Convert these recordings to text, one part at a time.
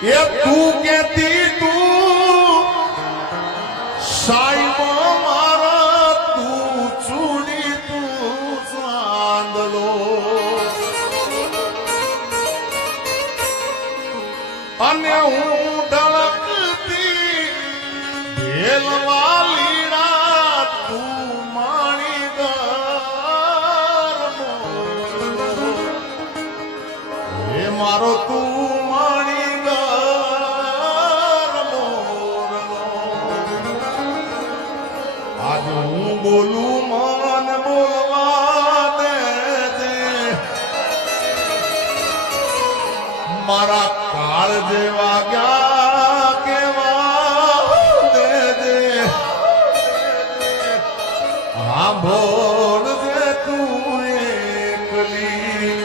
એ તું કેતી તું સાઈબો મારા તું ચૂડી તું ચાંદલો અને હું ડળકતી ભેલવાલીડા તું માણી ગરમો એ મારો તું માણી ગરમો આજ હું બોલું મન બોલવા દે મારા કાળ જેવા ગયા કેવા દે હા બોલ દે તું એકલી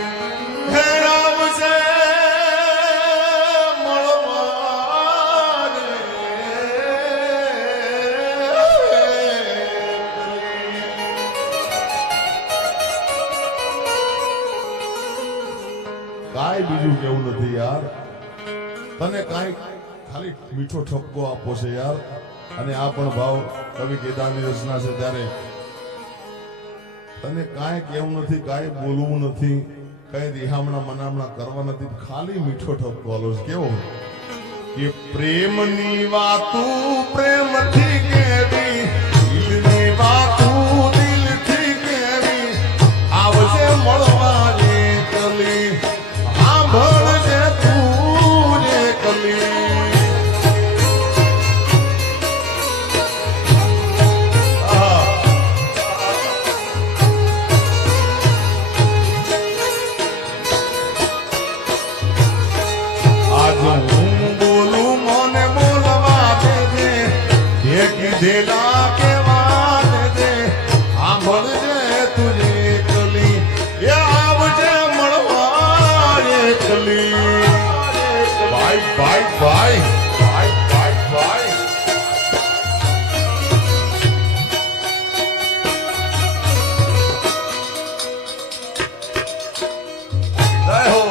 હે આવશે મળવા રે કાંઈ બીજું કેવું નથી યાર તને કાંઈ ખાલી મીઠો ઠપકો આપવો છે યાર અને આ પણ ભાવ કવિ કેદારની રચના છે ત્યારે તને કાંઈ કેવું નથી કાંઈ બોલવું નથી કઈ રિહામણા મનામણા કરવા નથી ખાલી મીઠો ઠપકો આલો છે કેવો કે પ્રેમની વાતું પ્રેમથી કેવી દિલની વાતું દિલથી કેવી આવશે મળવા એકલી સાંભળજે તું એકલી આજ હું બોલું મને બોલવા દે કીધેલા કેવા દે સાંભળજે તું એકલી એ આવજે મળવા એકલી ભાઈ ભાઈ ભાઈ ભાઈ ભાઈ ભાઈ જય હો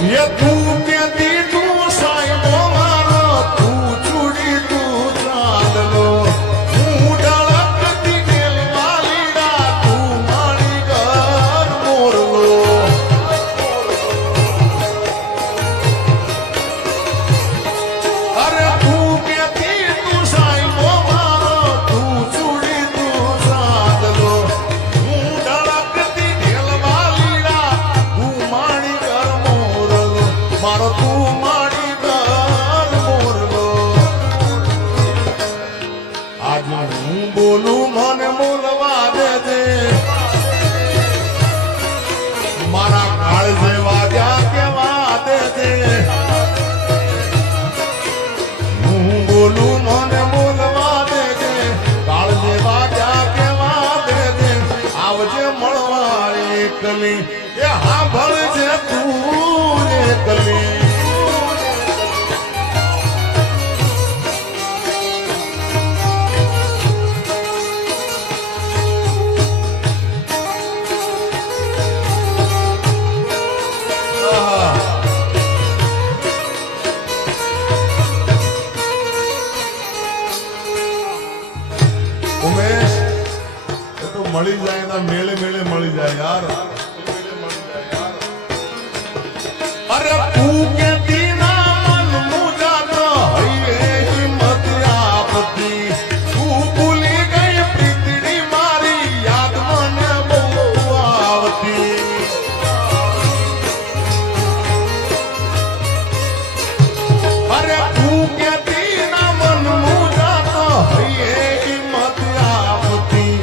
ये तू कहती तू साइबो मारो तू चूड़ी तू चांदलो हूँ डळकती दिलवालीड़ा तू मारी घर मोरलो अरे तू कहती तू साइबो मारो तू चूड़ी तू चांदलो हूँ डळकती दिलवालीड़ा तू मारी घर मारो તું મારી ઘર મોરલો આજ હું બોલું મને બોલવા દે મારા કાળ જેવા ગયા કેવા દે હું બોલું મને બોલવા દે કાળ જેવા ગયા કેવા દે આવજે મળવા એકલી એ હા ભળજે તું એકલી ઉમેશ એ તો મળી જાય ના મેળે મેળે મળી જાય યાર અરે તું કેતી ના મન મુજાતો હૈયે હિંમત આપતી તું ભૂલી ગઈ પ્રીતડી મારી યાદ મને બહુ આવતી અરે તું કેતી ના મન મુજાતો હૈયે હિંમત આપતી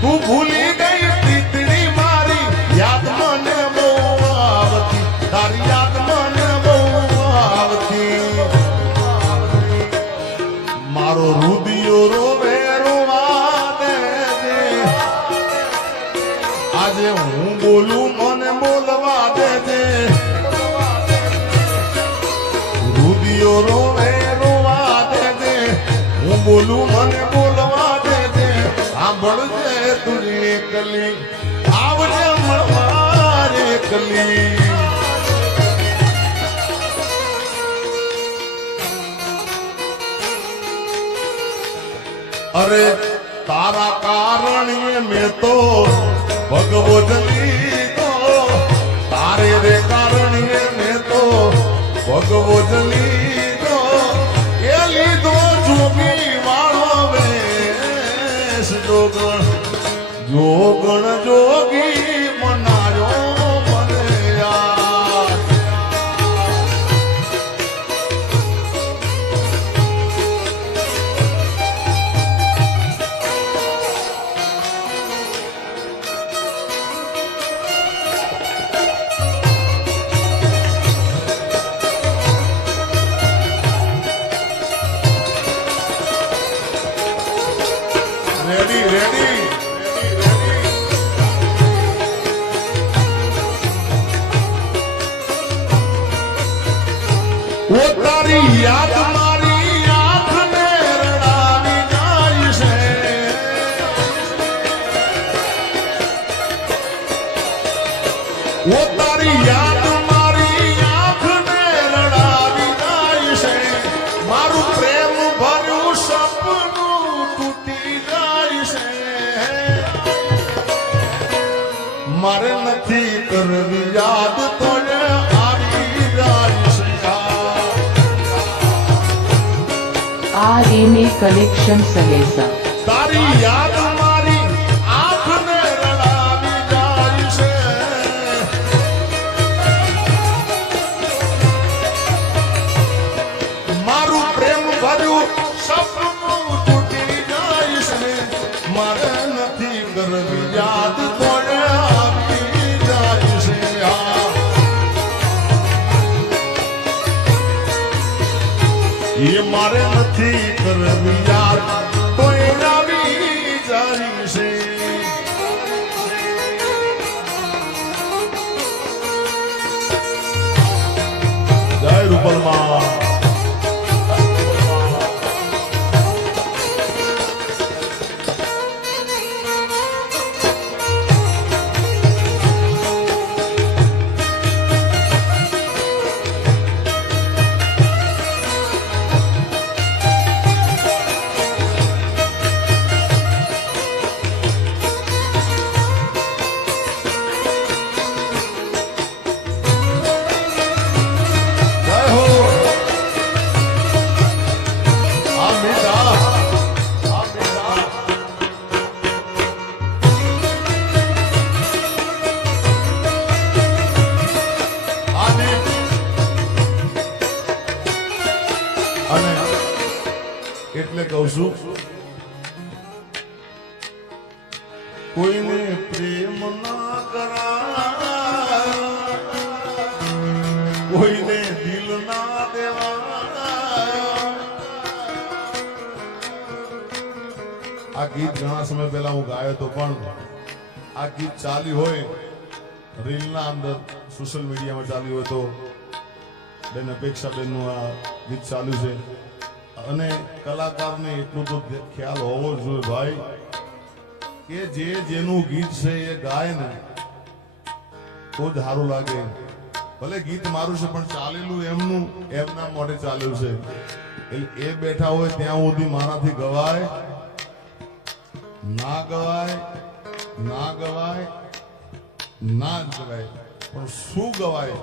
તું ભૂલી ગઈ પ્રીતડી મારી આજે હું બોલું મને બોલવા દેજે, રુદિયો રોવે રોવા દેજે, હું બોલું મને બોલવા દેજે, સાંભળજે તુરી એકલી, આવજે મળવા એકલી. અરે તારા કારણીએ મેં તો ભગવો જલીતો, તારે રે કારણીએ મેં તો ભગવો જલીતો, એ લીધો જોગી વાળો વેશ, જોગણ જોગણ જોગી મનાયો મને યાર. રેડી રેડી ઓ તારી યાદ મારી આંખને રડાવી જાય છે, ઓ તારી યાદ મારી આંખને રડાવી જાય છે, મારું પ્રેમ ભર્યું સપનું તૂટી જાય છે, મારે નથી કરવી યાદ તો આવી જાય છે. RMA Collection Sahesa. તારી યાદ મારી આંખને રડાવી જાય છે, મારું પ્રેમ ભર્યું સપનું તૂટી જાય છે, મારે નથી કરવી યાદ તો આવી જાય છે. એ મારે નથી કરવી યાદ તો આવી જાય છે. જય રૂપલમાં. એટલે કહું છું, કોઈને પ્રેમ ના કરાય, કોઈને દિલ ના દેવાય. આ ગીત ઘણા સમય પહેલા હું ગાયો તો, પણ આ ગીત ચાલ્યું હોય રીલના અંદર, સોશિયલ મીડિયામાં ચાલ્યું હોય તો બેન અપેક્ષાબેનનું આ ગીત ચાલ્યું છે. અને કલાકારને એટલું તો ખ્યાલ હોવો જોઈએ ભાઈ કે જે જેનું ગીત છે એ ગાય ને તો જ સારું લાગે. ભલે ગીત મારું છે પણ ચાલેલું એમનું એમના મોઢે ચાલ્યું છે, એટલે એ બેઠા હોય ત્યાં સુધી મારાથી ગવાય ના ગવાય, ના ગવાય, ના જ ગવાય, પણ શું ગવાય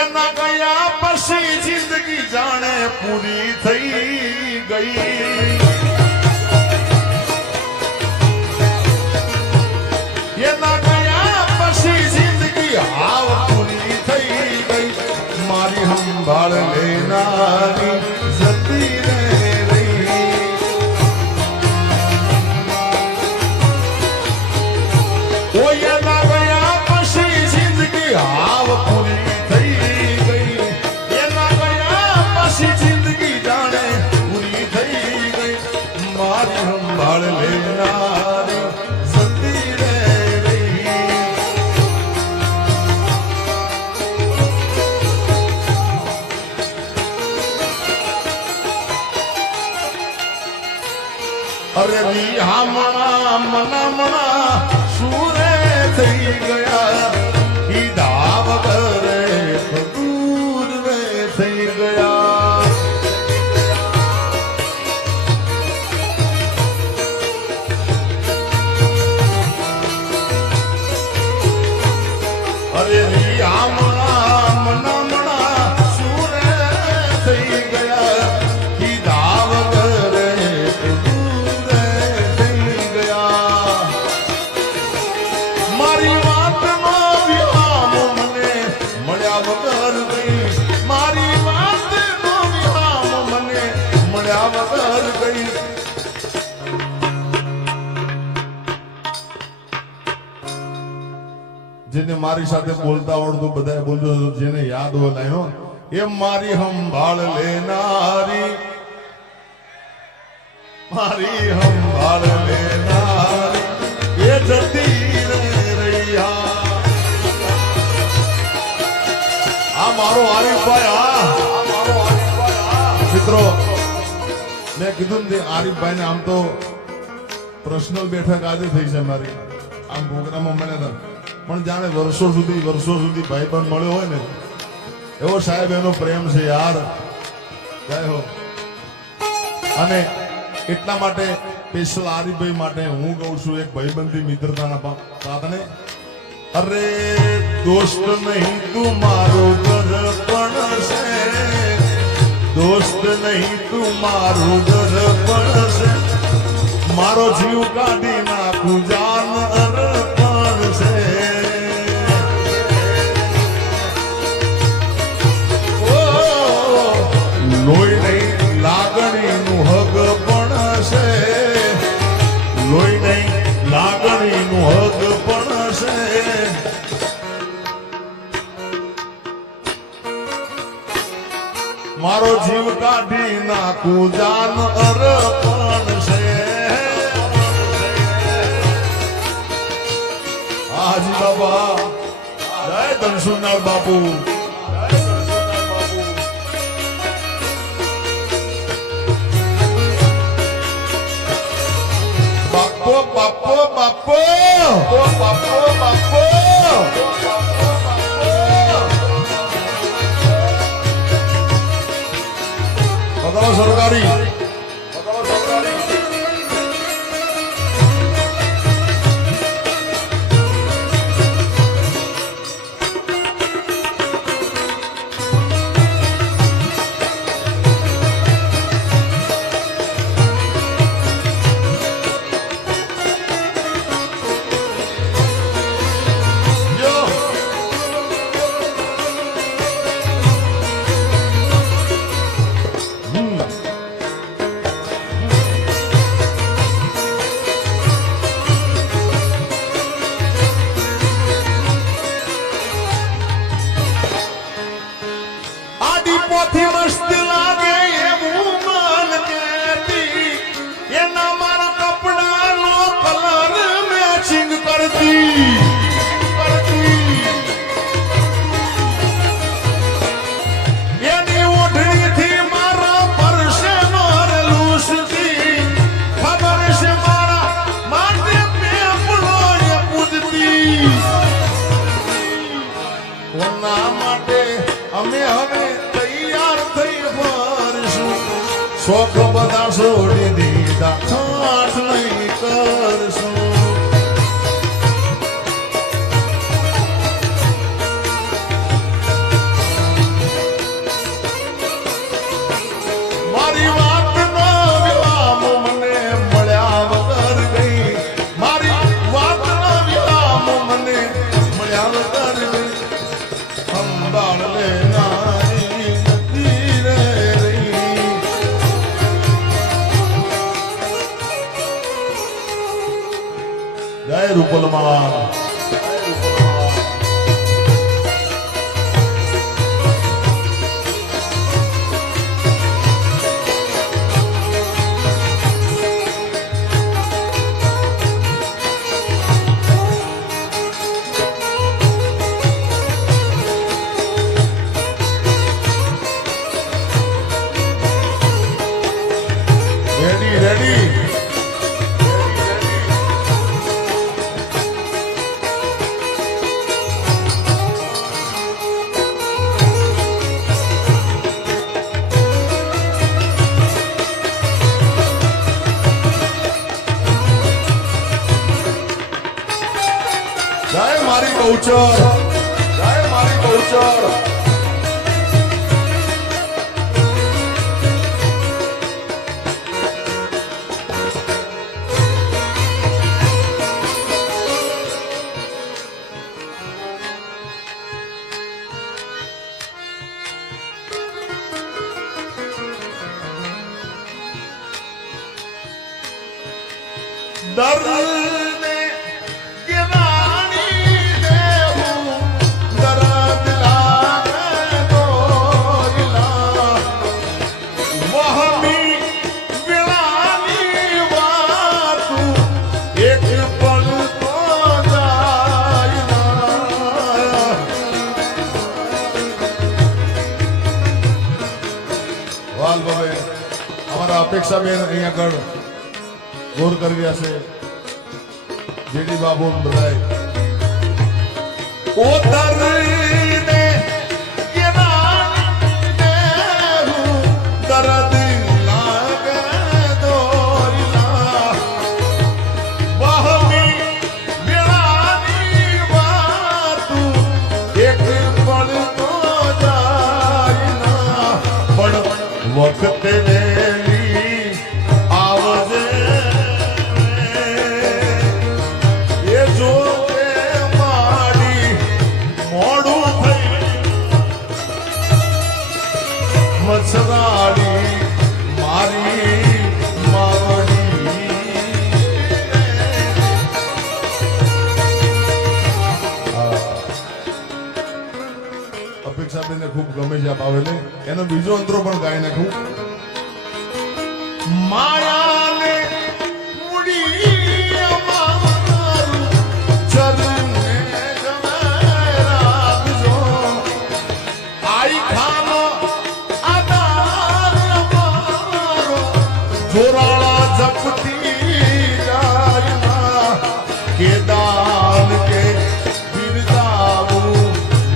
એના ગયા પછી જિંદગી જાણે પૂરી થઈ ગઈ. એના ગયા પછી જિંદગી હાવ પૂરી થઈ ગઈ. મારી સંભાળ લેનારી જતી રહી. ઓ એના ગયા પછી જિંદગી હાવ પૂરી જિંદગી જાણે પૂરી થઈ ગઈ. મારી સંભાળ લેનારી જતી રહે. હમણાં સુરે થઈ ગયા કીધા વગર દૂર રે થઈ ગયા. અરે હમણાં મના સુરે થઈ ગયા કીધા વગર દૂર થઈ ગયા. મારી વાતનો વિરામ મને મળ્યા વગર ગઈ. મારી વાતનો વિરામ મને મળ્યા વગર ગઈ. જેને મારી સાથે બોલતા આવડતું બધા બોલજો, જેને યાદ હોય લાઈનો એ મારી સંભાળ લેનારી, મારી સંભાળ લેનારી એ જતી રે રહ્યા. આ મારો આરીફભાઈ, આ મારો આરીફભાઈ. મિત્રો મેં કીધું ને આરીફભાઈ ને આમ તો પર્સનલ બેઠક આજે થઈ છે મારી, આમ પ્રોગ્રામમાં મળ્યા હતા, પણ જાણે વર્ષો સુધી ભાઈ પણ મળ્યો હોય ને એવો સાહેબ એનો પ્રેમ છે યાર. જય હો. અને એટલા માટે સ્પેશિયલ આરીફભાઈ માટે હું કહું છું એક ભાઈબંધી મિત્રતાના પાતને, અરે દોસ્ત નહીં તું મારું ઘર પણ છે, દોસ્ત નહીં તું મારું ઘર પણ છે, મારો જીવ કાઢી નાખું જાન અર્પણ છે. લોહી નહીં લાગણીનું હક પણ છે, લોહી નહીં લાગણીનું હક પણ છે. મારો જીવ કાઢી નાખું જાન અર્પણ છે. હાજી બાબા, જય ધનસુરનાથ બાપુ. બાપો બાપો બાપો બાપો બાપો બતાવો સરકારી. પોથી મસ્ત લાગે એવું મન કહેતી, એના મારા કપડાનો કલર મેચિંગ કરતી. એની ઓઢણીથી મારા પરસે મારેલું સુધી ખબર છે મારા માટે પેપડો એ પૂજતી. કોના માટે અમે હવે શોખ બધા છોડી દીધા, ઠાઠ નહીં કરશું. મારી વાતનો વિરામ મને મળ્યા વગર ગઈ, મારી વાતનો વિરામ મને મળ્યા વગર ગઈ. સંભાળ લેનારી નથી રે રહી. જય રૂપલમાં. Ready ready. જય મારી બહુચર, જય મારી બહુચર. દર્દને ગિરાણી દેવું, દર્દ લાગે દોયલા. વહમી વિલાની વાતું એક પળ તો જાય ના. વાલ બાબે અમારા અપેક્ષાબેન અહીંયા આગળ ગોર કરી રહ્યા છે. જેડી બાબુ બધાય ઓ દર્દને ગિરાણી દેવું, દર્દ લાગે દોયલા. વહમી વિલાની વાતું એક પળ તો જાય ના. પણ વખતે વેલી આવજે એ જો કે માડી મોડું થઈ મચ્છરાડી મારી માવડી. અપેક્ષાબેનને ખૂબ ગમે છે આ બાવેલે. એનો બીજો અંતરો પણ ગાઈ નાખું. માયાને મુડી અમારું ચરણે જમે રાખજો. આઈ ખાનો આધાર અમારો જોરાળા જપતી જાય ના. કે દાન કે બિરદાવું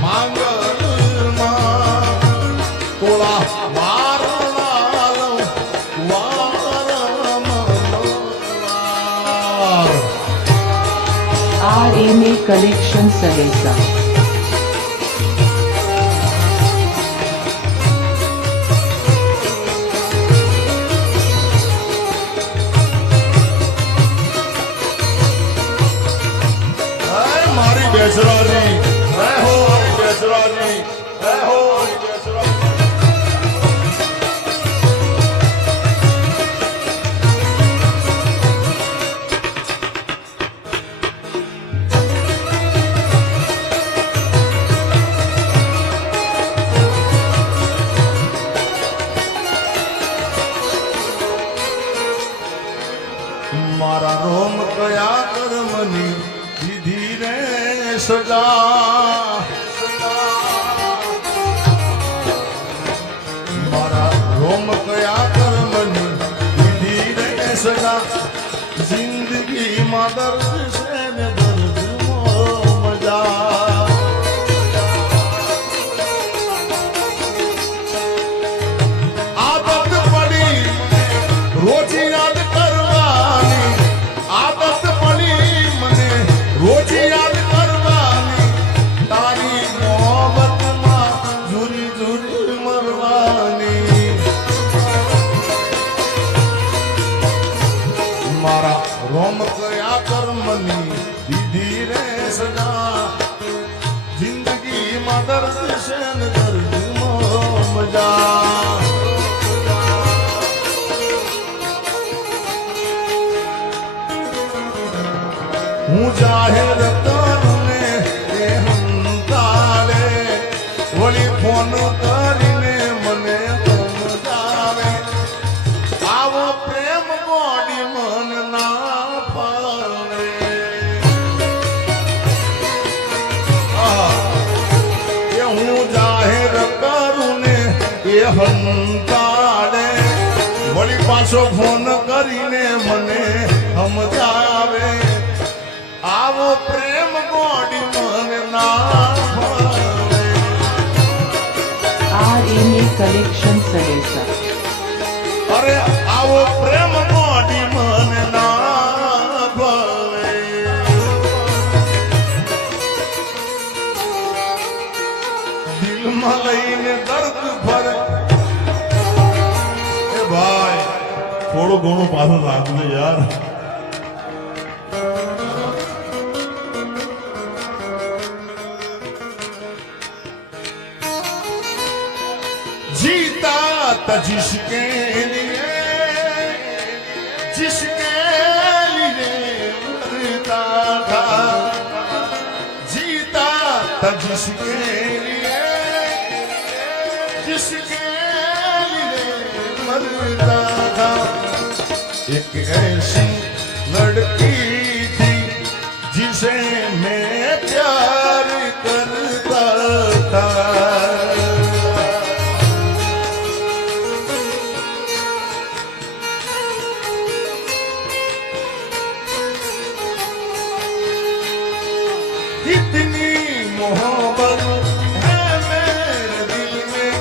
માંગલમાં તોળા વારણા લઉં વારમવાર. RMA Collection Sahesa. હે મારી બેસરાજી, હે હો મારી બેસરાજી, હે હો મારી બેસરાજી. મારા રોમ કયા કર્મની દીધી રે સજા. મારા રોમ કયા કર્મની દીધી રે સજા. જિંદગીમાં દર્દ છે ને દર્દમાં મજા. આદત પડી રોજ યાદ કરવાની, આદત પડી મને રોજ યાદ કરવાની. તારી મોહબ્બતમાં ઝૂરી ઝૂરી મરવાની. મારા રોમ કયા કર્મની દીધી રે સજા. જિંદગીમાં દર્દ છે ને દર્દમાં મજા. હું જાહેર કરું ને એ હંતાળે, વળી ફોન કરીને મને સમજાવે. આવો પ્રેમ ગોડી મન ના ફાવે. એ હું જાહેર કરું ને એ હંતાળે, વળી પાછો ફોન કરીને મને સમજાવે. આવો પ્રેમ ગોડી મન ના ભાવે. RMA Collection Sahesa. અરે આવો પ્રેમ ગોડી મન ના ભાવે. થોડું ઘણું પાછળ રાખજો યાર. जीता था जिसके लिए मरता था, जीता था जिसके लिए मरता था. एक ऐसी लड़की थी जिसे मैं प्यार करता था. इतनी मोहब्बत है मेरे दिल में,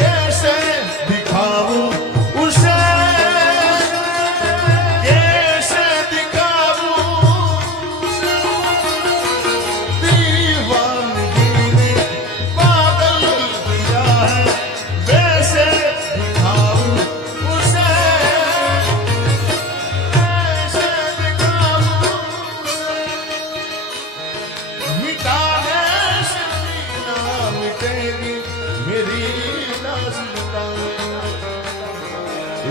कैसे दिखाऊं उसे, कैसे दिखाऊं उसे. दीवानगी ने पागल किया है, वैसे दिखाऊं उसे, कैसे दिखाऊं उसे. मिटाने से ना मिटेगी मेरी नाज़िदा.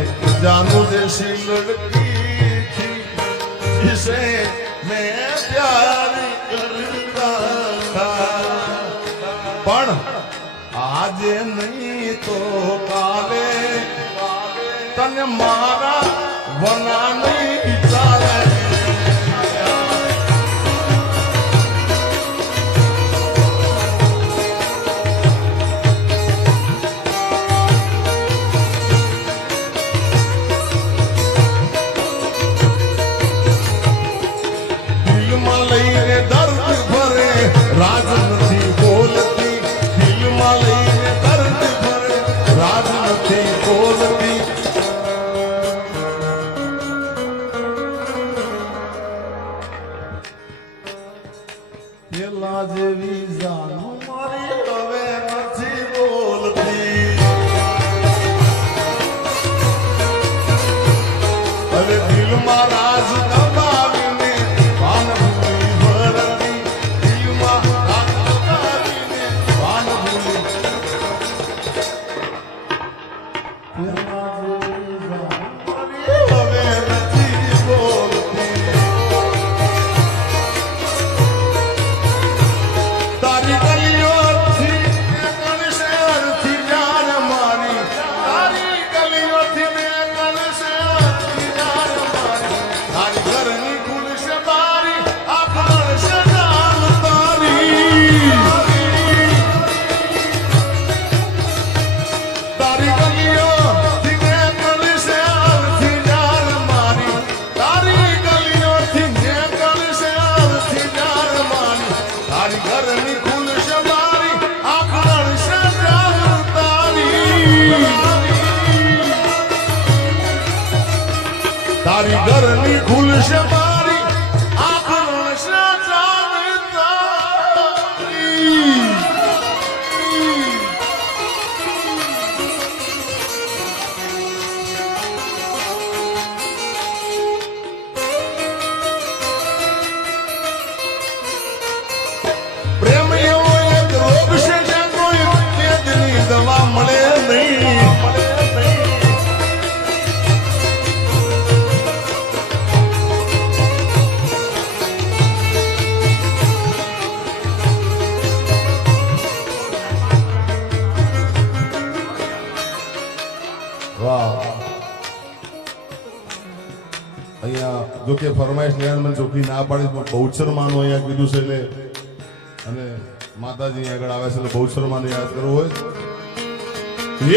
एक जानू जैसी लड़की थी जिसे मैं प्यार करता था. पण आज नहीं तो काले तने मारा वना नहीं चाले. दर्द भरे राज નથી બોલતી, દિલમાં લઈને દર્દ ભરે રાજ નથી બોલતી. પેલા જેવી જાનું મારી હવે નથી બોલતી. હવે દિલમાં રાજ દબાવીને ભાનભૂલી ભરતી, દિલમાં રાજ દબાવીને ભાનભૂલી. પેલા જેવી જાનું મારી હવે નથી બોલતી. તારી ગલીઓથી ને કણશેરથી જાન મારી, તારી ગલીઓથી ને કણશેરથી જાન મારી. તારી ઘરની ખુલશે બારી, આ ખુલશે જાન તારી. તારી ગલીઓથી ને કણશેરથી જાન મારી, તારી ગલીઓથી ને કણશેરથી જાન મારી. તારી ઘરની ખુલશે બારી, આ ખુલશે જાન તારી. તારી ઘરની ખુલશે બારી, આ ખુલશે જાન તારી. પ્રેમ એવો એક રોગ છે જે કોઈ વેદની દવા મળે નહીં. વાહ. અહીંયા જો કે ફરમાઈશ લેવાનું મને ચોખ્ખી ના પાડી, પણ બહુચર માનું અહીંયા કીધું છે એટલે, અને માતાજી આગળ આવે છે એટલે બહુચર માનું યાદ કરવું હોય.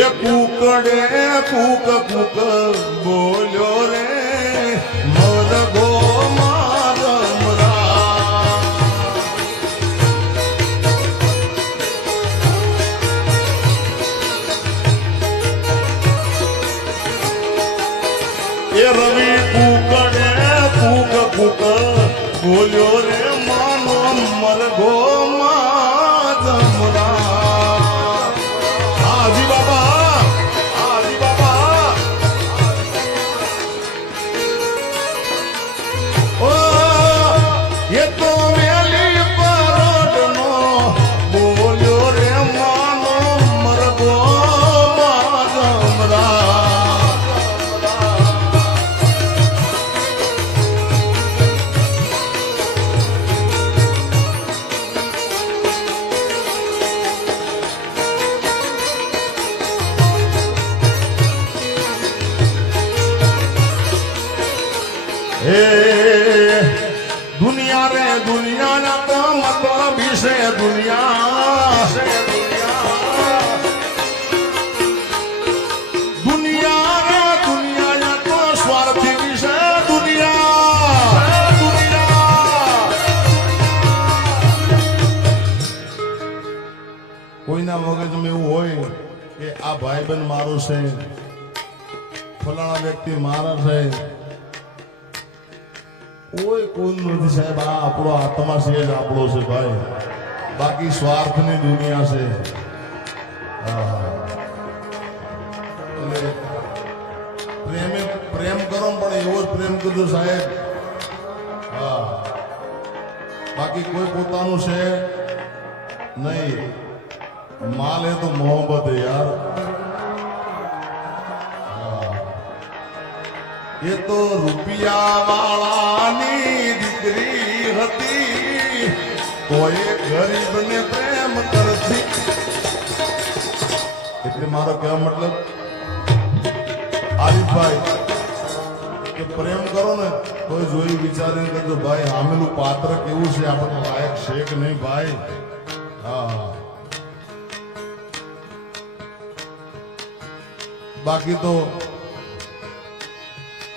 એ કુકડે કુક કુક બોલ્યો રે મરગો મારમરા. એ રવિ કુકડે કુક કુક બોલ્યો રે માનો મરગો મારમરા. હાજી બાબા, હાજી બાબા. દુનિયાના તો મતલબ છે દુનિયા દુનિયાના તો સ્વાર્થી વિશે દુનિયા કોઈના મગજમાં એવું હોય કે આ ભાઈબંધ મારો છે, ફલાણા વ્યક્તિ મારા છે, કોઈ નથી સાહેબ. આ આપણો આત્મા છે જ આપણો છે ભાઈ. બાકી સ્વાર્થની દુનિયા છે. એટલે પ્રેમ કરો પણ એવો જ પ્રેમ કરજો સાહેબ. હા, બાકી કોઈ પોતાનું છે નહીં. માલ હે તો મોહબ્બત હે યાર. એ તો રૂપિયા વાળાની દીકરી હતી, કોઈ ગરીબને પ્રેમ કરતી. એટલે મારો કહેવા મતલબ આરીફભાઈ કે પ્રેમ કરો ને તો જોઈ વિચારીને કરજો ભાઈ. આમેલું પાત્ર કેવું છે, આપણને લાયક છે કે નહીં ભાઈ. હા, બાકી તો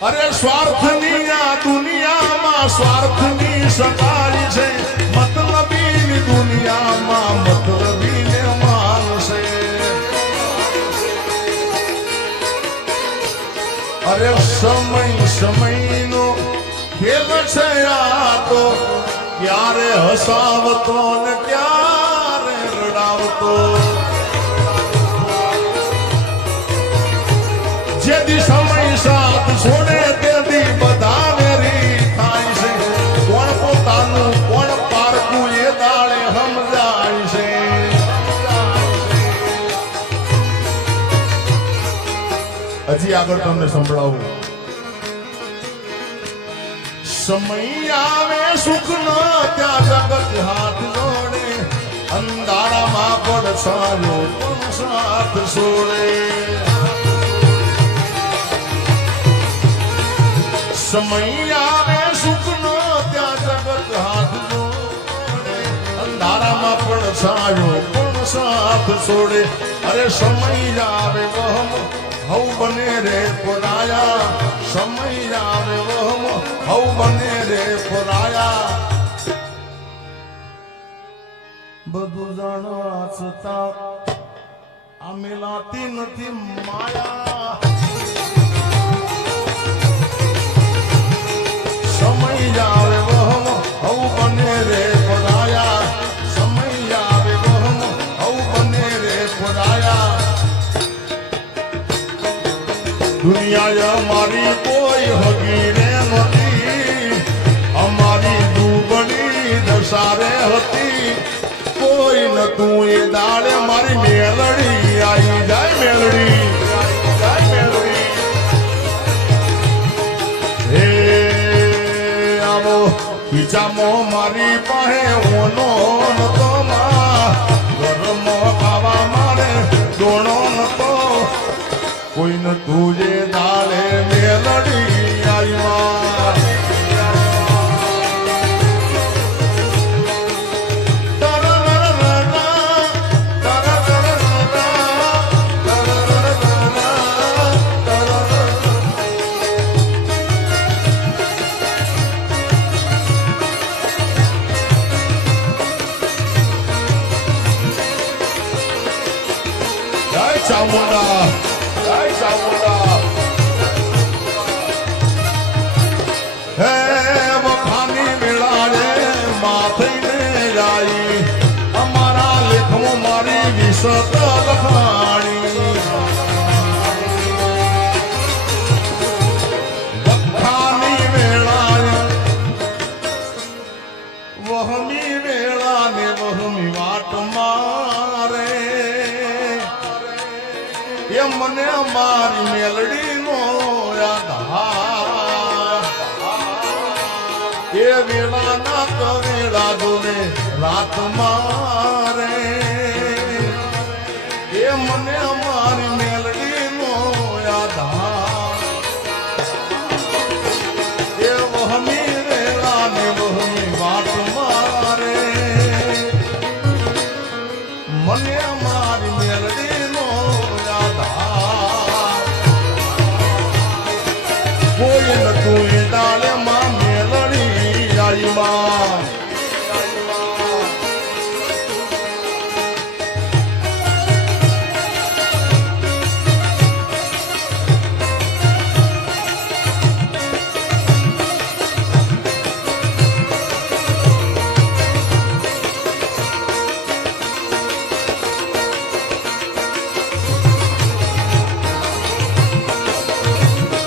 અરે સ્વાર્થની આ દુનિયામાં સ્વાર્થની સગાઈ છે. મતલબીની દુનિયામાં મતલબીને માનશે. અરે સમયનો ખેલ છે આ તો, ક્યારે હસાવતો ને ક્યારે રડાવતો. જેથી સમય સાથ છોડે તેથી બધા વેરી થાય છે. કોણ પોતાનું કોણ પારકું એ દાડે સમજાય છે. હજી આગળ તમને સંભળાવું. સમય આવે સુખ નો ત્યાં જગત હાથ જોડે, અંધારામાં પડછાયો પણ સાથ છોડે. સમય આવે સુખ નો ત્યાં જગત હાથ જોડે, અંધારામાં પણ છાયો પણ સાથ છોડે. અરે સમય આવે વહમ હવ બને રે પરાયા. સમય આવે વહમ હવ બને રે પરાયા. બધું જાણવા છતાં આ મિલાતી નથી માયા. સમય આવે વહમ હવ બને રે પરાયા. સમય આવે વહમ હવ બને રે પરાયા. દુનિયા અમારી કોઈ હગી રે નથી, અમારી દુબળી દશારે હતી. કોઈ નતું એ દાડે મારી મેલડી આવી જાય. મેલડી હે ખીચામો મારી પાસે ઓનો નતો, ઘરમો ખાવા મારે દોણો નતો. કોઈ ન તુજે દાડે મેલડી આવી. ચામુંડા હે વખાની મેળાએ માથઈને જાય. અમારા લેખમાં મારી વિસત લખાણી. વખાની મેળાએ વહમી વેળા ને વહમી વાટ મારે. એ મને મારી મેલડી નો યાદ. એ વેળા ના